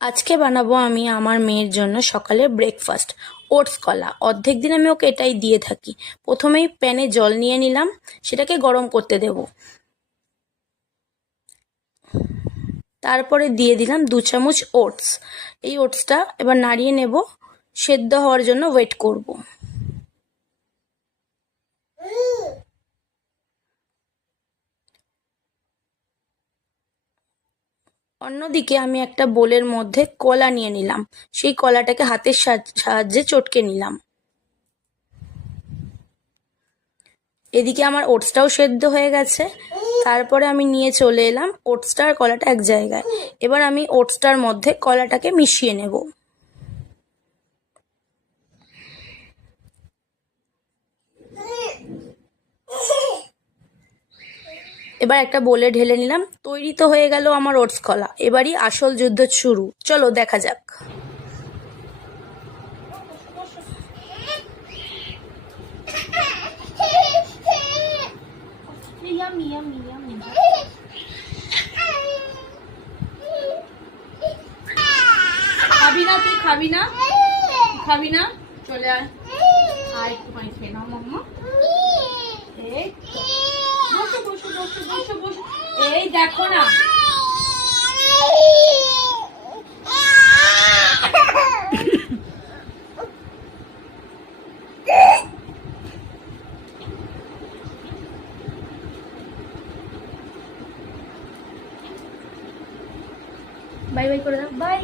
আজকে বানাবো আমি আমার মেয়ের জন্য সকালে ব্রেকফাস্ট ওটস কলা। অর্ধেক দিন আমি ওকে এটাই দিয়ে থাকি। প্রথমেই প্যানে জল নিয়ে নিলাম, সেটাকে গরম করতে দেব। তারপরে দিয়ে দিলাম 2 চামচ ওটস। এই ওটসটা এবার নাড়িয়ে নেব, সেদ্ধ হওয়ার জন্য ওয়েট করব। অন্যদিকে আমি একটা বোলের মধ্যে কলা নিয়ে নিলাম, সেই কলাটাকে হাতের সাহায্যে চটকে নিলাম। এদিকে আমার ওটসটাও সেদ্ধ হয়ে গেছে। তারপরে আমি নিয়ে চলে এলাম ওটসটা আর কলাটা এক জায়গায়। এবার আমি ওটসটার মধ্যে কলাটাকে মিশিয়ে নেব। এবার একটা বোলে ঢেলে নিলাম। তৈরি তো হয়ে গেল আমার ওটস কলা। এবারই আসল যুদ্ধ শুরু, চলো দেখা যাক। খাবি না? তুই খাবি না? খাবি না? চলে আয়, আয় একটুখানি খেয়ে নাও মাম্মা। এই বসো বসো বসো বসো বসো, এই দেখো না। বাই বাই করে দাও, বাই।